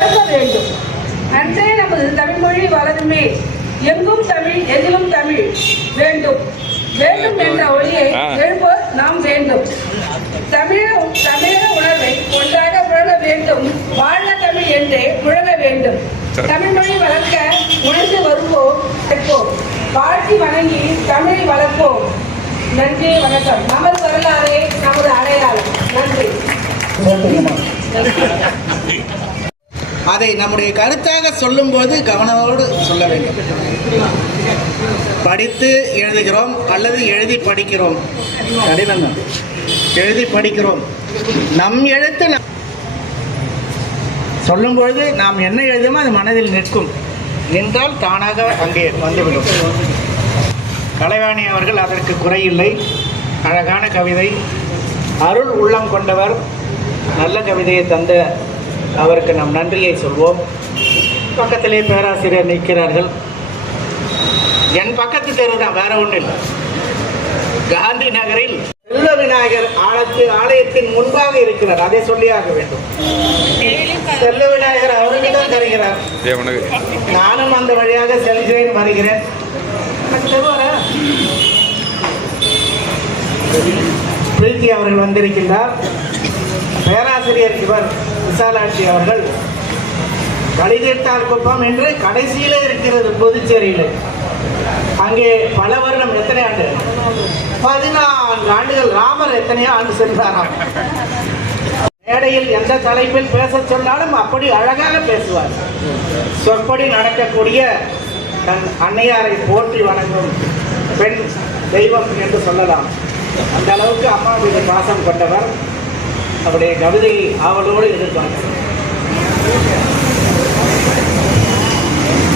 வேண்டும். அன்றே நமது தமிழ்மொழி வளருமே. எங்கும் தமிழ், எதிலும் தமிழ் வேண்டும். வேண்டும் என்ற ஒளியை எழுப்போர் நாம் வேண்டும். தமிழக உணர்வை ஒன்றாக முழங்க வேண்டும். வாழ்க தமிழ் என்றே முழங்க வேண்டும். தமிழ்மொழி வளர்க்க உணர்ந்து வருவோம், வாழ்த்தி வணங்கி தமிழை வளர்ப்போம். நன்றி, வணக்கம். நமது வரலாறே நமது அடையாளம். நன்றி. அதை நம்முடைய கருத்தாக சொல்லும்போது கவனத்தோடு சொல்ல வேண்டும். படித்து எழுதுகிறோம் அல்லது எழுதி படிக்கிறோம், கடினம் எழுதி படிக்கிறோம். நம் எழுத்து சொல்லும்பொழுது நாம் என்ன எழுதுமோ அது மனதில் நிற்கும். நின்றால் தானாக அங்கே வந்துவிடும். கலைவாணி அவர்கள் அதற்கு குறையில்லை. அழகான கவிதை, அருள் உள்ளம் கொண்டவர், நல்ல கவிதையை தந்த அவருக்கு நம் நன்றியை சொல்வோம். பக்கத்திலே பேராசிரியர் நிற்கிறார்கள். என் பக்கத்து தெரு தான், வேற ஒன்றும் இல்லை. காந்தி நகரில் செல்வ விநாயகர் ஆலயத்தின் முன்பாக இருக்கிறார். அதை சொல்லியாக வேண்டும். செல்வ விநாயகர் அவருக்கு தான் தருகிறார். நானும் அந்த வழியாக செல்கிறேன், வருகிறேன். பிரீத்தி அவர்கள் வந்திருக்கின்றார். பேராசிரியர் இவர் விசாலாட்சி அவர்கள். வழிதீர்த்தால் குப்பம் என்று கடைசியில் இருக்கிறது புதுச்சேரியில். அங்கே பல வருடம், எத்தனை ஆண்டு? 14 ஆண்டுகள். ராமர் எத்தனையோ ஆண்டு சென்றாராம். மேடையில் எந்த தலைப்பில் பேச சொன்னாலும் அப்படி அழகாக பேசுவார். சொற்படி நடக்கக்கூடிய தன் அன்னையாரை போற்றி வணங்கும் பெண் தெய்வம் என்று சொல்லலாம். அந்த அளவுக்கு அம்மா மீது பாசம் கொண்டவர். அவருடைய கவிதையை ஆவலோடு எதிர்பார்க்கிறார்.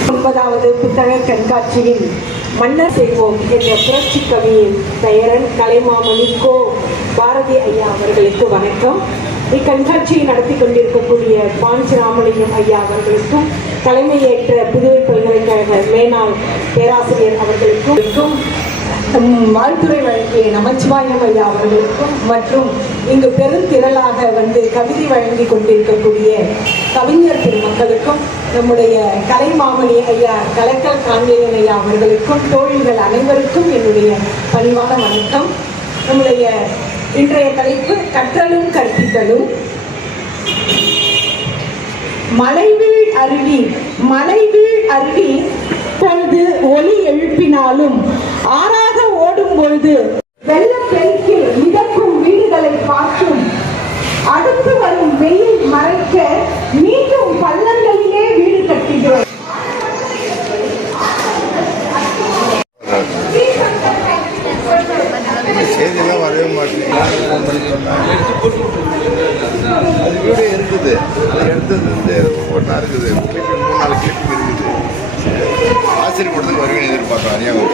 9வது புத்தக கண்காட்சியில் மன்னர் செய்வோம் என்ற புரட்சி கவியின் பெயரன் கலைமாமணி கோ பாரதி ஐயா அவர்களுக்கு வணக்கம். இக்கண்காட்சியை நடத்தி கொண்டிருக்கக்கூடிய பாஞ்சிராமலிங்கம் ஐயா அவர்களுக்கும், தலைமையேற்ற புதுவை பல்கலைக்கழக மேனாள் பேராசிரியர் அவர்களுக்கும், வாழ்த்துறை வழங்கிய நமச்சிவாயம் ஐயா அவர்களுக்கும், மற்றும் இங்கு பெருந்திரளாக வந்து கவிதை வழங்கி கொண்டிருக்கக்கூடிய கவிஞர் பெருமக்களுக்கும், நம்முடைய கலைமாமணி ஐயா கலக்கல் காங்கேயன் ஐயா அவர்களுக்கும், தோழிகள் அனைவருக்கும் என்னுடைய பணிவான வணக்கம். நம்முடைய இன்றைய தலைப்பு கற்றலும் கற்பித்தலும். மலைவீழ் அருவி பொழுது ஒலி எழுப்பினாலும் ஆறாக ஓடும் பொழுது வெள்ளப்பெருக்கில் மிதக்கும் வீடுகளை பார்க்கும். அடுத்து வரும் வெயில் மறைக்க மீண்டும் பள்ளங்களிலே வீடு கட்டுகிறோம். செய்தியெல்லாம் வரவே மாட்டேங்குது. அது வீடியோ இருக்குது, அது எடுத்தது ஒன்றா இருக்குது. 3-4 கிளிப் இருக்குது. ஆசிரியர் கூடத்துக்கு வருவேன் எதிர்பார்க்குறோம். அறியாமல்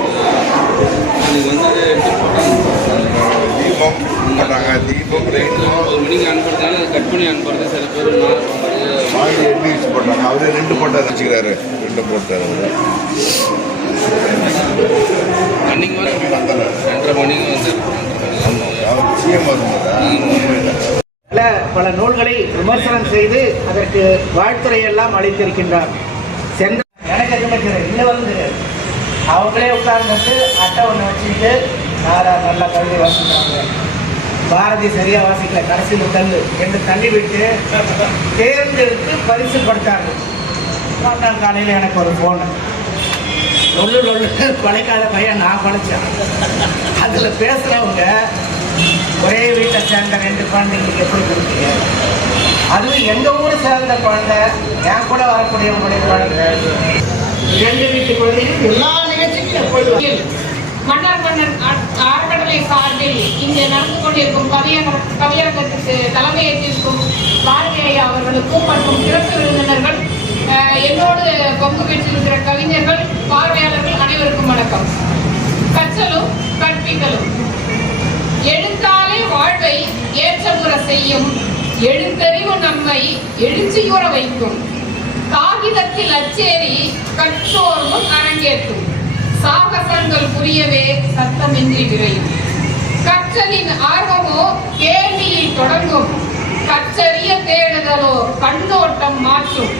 தீபம் பண்ணுறாங்க. தீபம் மணிக்கு அனுப்புறதுனால கட் பண்ணி அனுப்புறது. சில பேர் வாங்கி எப்படி யூஸ் பண்ணுறாங்க. அவரு 2 போட்டார் வச்சுக்கிறாரு. 2 போட்டார் அவர். அன்னைக்கு வர வந்தார். 2:30 மணிக்கு வந்தார். அவர் சிஎம் வரும்போது பல நூல்களை விமர்சனம் செய்து அதற்கு வாழ்த்துறையெல்லாம் அளித்திருக்கின்றார். சென்ற எனக்கு அறிமுகம் இன்னும் வந்து அவங்களே உட்கார்ந்துட்டு அட்டை ஒன்று வச்சுக்கிட்டு நல்லா கவிதை வாசிக்கிறாங்க. பாரதி சரியா வாசிக்கல, கடைசியில் தள்ளு என்று தள்ளிவிட்டு தேர்ந்தெடுத்து பரிசு கொடுத்தார்கள். 3ஆம் காலையில் எனக்கு ஒரு ஃபோனு. லொல்லு கொலைக்காத பையன் நான் கொலைச்சேன். அதில் பேசுகிறவங்க ஒரே வீட்டை சேர்ந்த 2 குழந்தைங்களுக்கு எப்படி கொடுத்தீங்க? அதுவும் எங்கள் ஊரை சேர்ந்த குழந்தை, என் கூட வரக்கூடியவங்களுடைய குழந்தை, 2 வீட்டு குழந்தைகளும் எல்லா நிகழ்ச்சிக்கும் எப்பொழுது மன்னார் அறக்கட்டளை சார்பில் இங்கே நடந்து கொண்டிருக்கும் கவியரங்கத்துக்கு தலைமையேற்றிருக்கும் பாரதி ஐயா அவர்களுக்கும் மற்றும் சிறப்பு விருந்தினர்கள், என்னோடு பங்கு பெற்றிருக்கிற கவிஞர்கள், பார்வையாளர்கள் அனைவருக்கும் வணக்கம். கற்றலும் கற்பித்தலும். எழுத்தாலே வாழ்வை ஏற்றமுற செய்யும். எழுத்தறிவு நம்மை எழுச்சியுற வைக்கும். காகிதத்தில் அச்சேரி கற்றோர்வும் அரங்கேற்றும். சாகசங்கள் புரியவே சத்தமின்றி விரையும். கற்றலின் ஆர்வமோ கேள்வியில் தொடங்கும். கற்றறிய தேடுதல் காட்டுதலோ கண்ணோட்டம் மாற்றும்.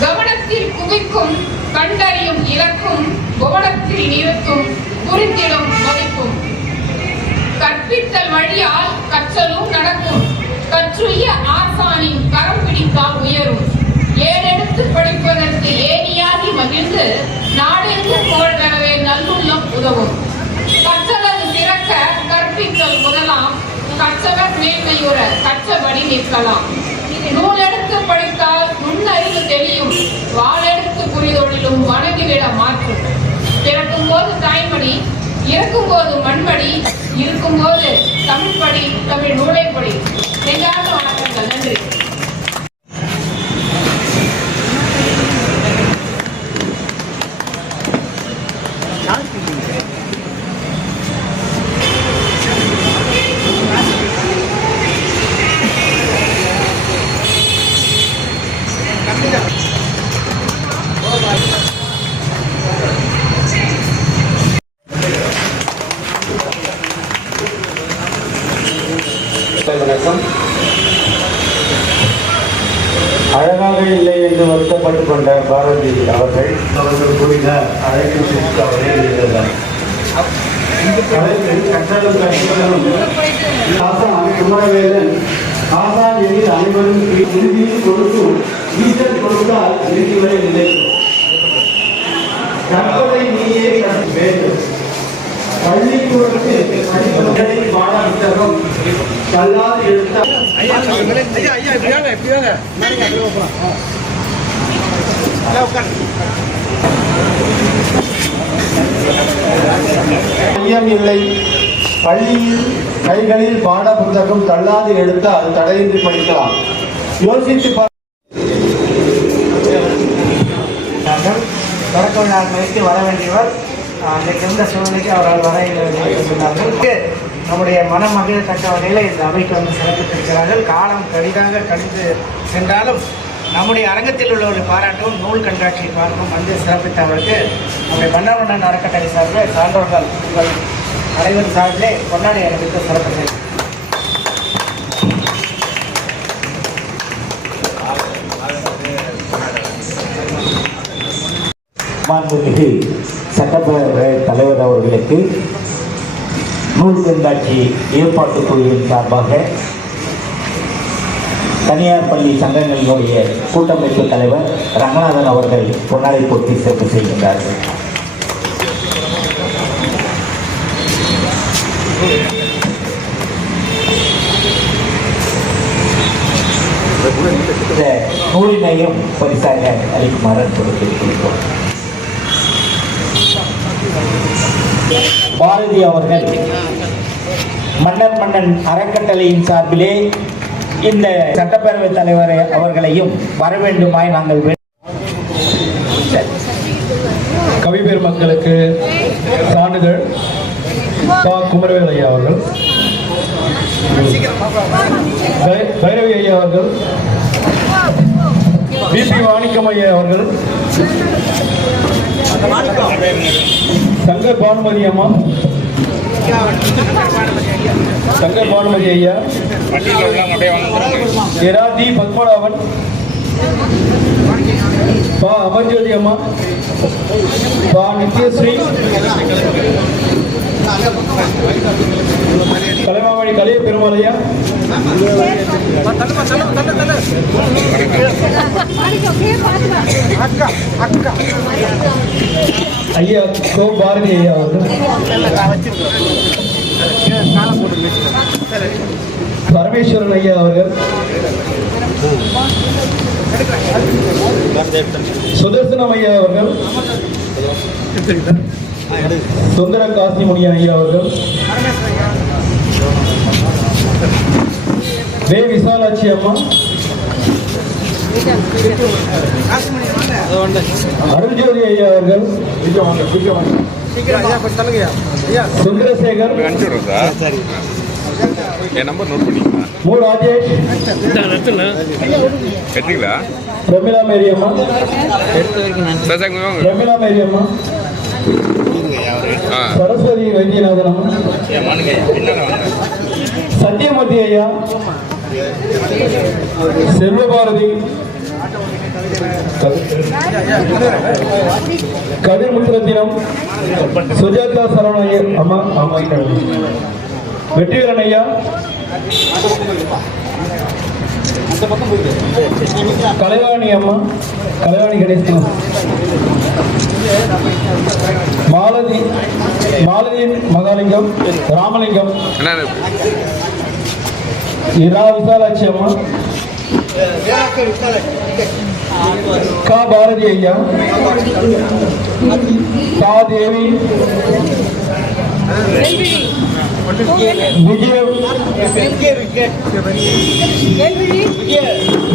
கவனத்தில் குவிக்கும் கண்டறியும் இலக்கும் கவனத்தில் நிறுத்தும் புரிந்திடும் மதிப்பும். கற்பித்தல் வழியால் கற்றலும் நடக்கும். கற்றுய ஆசானின் கரம் பிடித்தால் உயரும். ஏறெடுத்து படிப்பதற்கு ஏனியாகி மகிழ்ந்து நாடெங்கும் புகழ் பெறவே நல்லுள்ளம் உதவும். கற்றலது சிறக்க கற்பித்தல் முதலாம். கற்றவர் மேன்மையுற கற்றபடி நிற்கலாம். நூலெடுத்து படித்தால் நுண்ணறிவு தெளியும். வாளெடுத்து புரிதொழிலும் வணங்கிவிட மாற்றும். பிறக்கும் போது தாய்மொழி, இறக்கும் போது மண்படி, இருக்கும் போது தமிழ் படி, தமிழ் நூலைப்படி. நெஞ்சார்ந்த வணக்கங்கள். நன்றி. வணக்கம். அழகாக இல்லை என்று வருத்தப்பட்டுக் கொண்ட பாரதி அவர்கள் கூறின அழைப்பு அவர்கள் குமரவேலன் ஆசான் எதிர் அனைவரும் இறுதியில் கொடுக்கும் ஈசன் கொடுத்தால் இறுதி வரை நிலைக்கும். கற்பதை நீயே வேண்டும். பள்ளிக்கூடத்தில் பாட புத்தகம் கல்லாது எழுத்தால் ஐயம் இல்லை. பள்ளியில் கைகளில் பாட புத்தகம் தள்ளாது எடுத்தால் தடையின்றி படிக்கலாம். யோசித்து தொடக்க விழா நிலைக்கு வர வேண்டியவர் அன்றைக்கு இருந்த சூழ்நிலைக்கு அவரால் வர சொன்னார்கள். நம்முடைய மனம் மகிழத்தக்க வகையில் இந்த அவைக்கு வந்து சிறப்பித்திருக்கிறார்கள். காலம் கடிதாக கடிந்து சென்றாலும் நம்முடைய அரங்கத்தில் உள்ளவர்கள் பாராட்டும், நூல் கண்காட்சியை பார்க்கும் வந்து சிறப்பித்தவர்களுக்கு நம்முடைய மன்னவண்ணன் அறக்கட்டளை சார்பில் சான்றோர்கள் உங்கள் அனைவரும் சார்பிலே கொண்டாடி அணிவித்து சிறப்பித்தேன். மாண்புமிகு சட்டப்பேரவை தலைவர் அவர்களுக்கு நூல் கண்காட்சி ஏற்பாட்டு குழுவின் சார்பாக தனியார் பள்ளி சங்கங்களினுடைய கூட்டமைப்பு தலைவர் ரங்கநாதன் அவர்கள் பொன்னாடை போட்டி சிறப்பு செய்கின்றார்கள். இந்த நூலினையும் பரிசாக அளிக்குமாறு கொடுத்திருக்கிறோம். பாரதி அவர்கள் மன்னன் அறக்கட்டளையின் சார்பிலே இந்த சட்டப்பேரவை தலைவர் அவர்களையும் வர வேண்டுமாய் நாங்கள் கவிபெரு மக்களுக்கு சான்றிதழ் குமரவேல் ஐயா அவர்கள், பைரவி ஐயா அவர்கள், பிபி வாணிக்கம் ஐயா அவர்கள், சங்கர் பானுமதி அம்மா, சங்கர் பானுமதி ஐயா, எராதி பத்மநாபன், பா அமர்ஜோதி அம்மா, பா நித்யஸ்ரீ, கலைமாமணி கலைய பெருமாளையா, ஐயா கோ பாரதி ஐயா அவர்கள், பரமேஸ்வரன் ஐயா அவர்கள், சுதர்சனம் ஐயா அவர்கள், சுந்தர காசிமுனியா ஐயா அவர்கள், வே விசாலாட்சி அம்மா, அருள்ஜோதி ஐயா அவர்கள், சுந்தரசேகர், என் நம்பர் நோட் பண்ணிக்கலாம். மு ராஜேஷ், எடுத்தீங்களா? பிரமிளா மேரி அம்மா, பிரமிளா மேரி அம்மா, சரஸ்வதி வைத்தியநாதன் அம்மா, சத்யமூர்த்தி ஐயா, செல்வபாரதி, கதிர்முத்திரத்தினம், சுஜாதா சரவணையர் அம்மா, வெற்றிவேலன் ஐயா, கலைவாணி அம்மா, கலைவாணி கணேசன், மாலதி, மகாலிங்கம், ராமலிங்கம், இரா விசாலாட்சி அம்மா, கா பாரதி ஐயா, கா தேவி,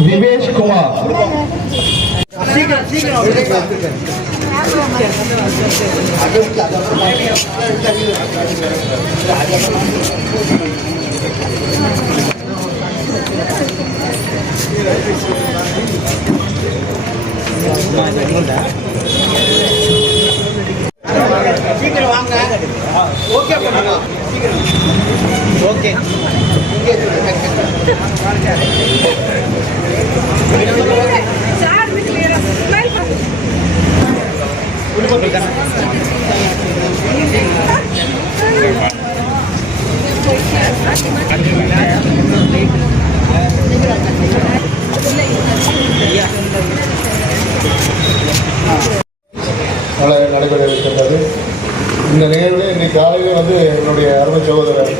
விவேஷ் குமார். சீக்கிரம் வாங்க. ஓகே பண்ணுங்க. ஓகே. நடைபெற இருக்கின்றது. இந்த நிகழ்வில் இன்னைக்கு காலையில் வந்து என்னுடைய அருமை சகோதரர்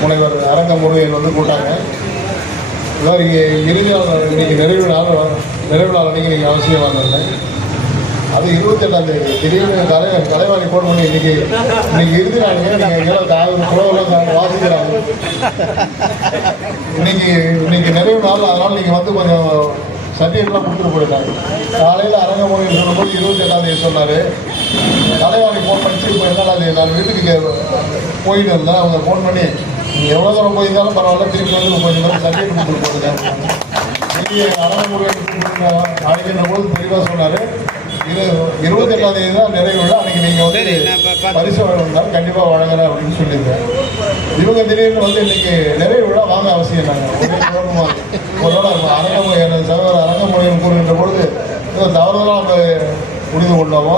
முனைவர் அரங்க முருகையன் வந்து கூட்டாங்க. இவர் இறுதி நாள் இன்னைக்கு நிறைவு நாள் அன்றைக்கி நீங்கள் அவசியம் வந்திருந்தேன். அது 28ஆம் தேதி திடீர்னு கலைவாணி ஃபோன் பண்ணி இன்னைக்கு இறுதி நாள் நீங்கள் எங்கெல்லாம் குழவெல்லாம் வாசிக்கிறாங்க, இன்னைக்கு நிறைவு நாள், அதனால் நீங்கள் வந்து கொஞ்சம் சர்டிஃபிகேட்லாம் கொடுத்துட்டு போயிட்டாங்க. காலையில் அரங்கமொழி சொல்லும்போது 28ஆம் தேதி சொன்னார். கலைவாணி ஃபோன் பண்ணிச்சு, இப்போ என்னால் நான் வீட்டுக்கு போயிட்டு இருந்தேன். அவங்க ஃபோன் பண்ணி நீங்கள் எவ்வளோ தூரம் போயிருந்தாலும் பரவாயில்ல, திருப்பி வந்து கொஞ்சம் நேரம் சர்டிஃபிகேட் கொடுத்துட்டு போடுங்க. இன்னைக்கு அரங்கமொழி அழைக்கின்ற போது தெளிவாக சொன்னார். 28ஆம் தேதி தான் நிறைவு விழா, அன்றைக்கி நீங்கள் வந்து பரிசு வழங்கினாலும் கண்டிப்பாக வழங்குறேன் அப்படின்னு சொல்லியிருக்கேன். இவங்க திடீர்னு வந்து இன்னைக்கு நிறைவு விழா வாங்க அவசியம் நாங்கள் ஒரு அரங்கமொழி எனது சகோதரர் அரங்கமொழியில் கூறுகின்ற பொழுது தவறுதலாக நம்ம புரிந்து கொண்டோமோ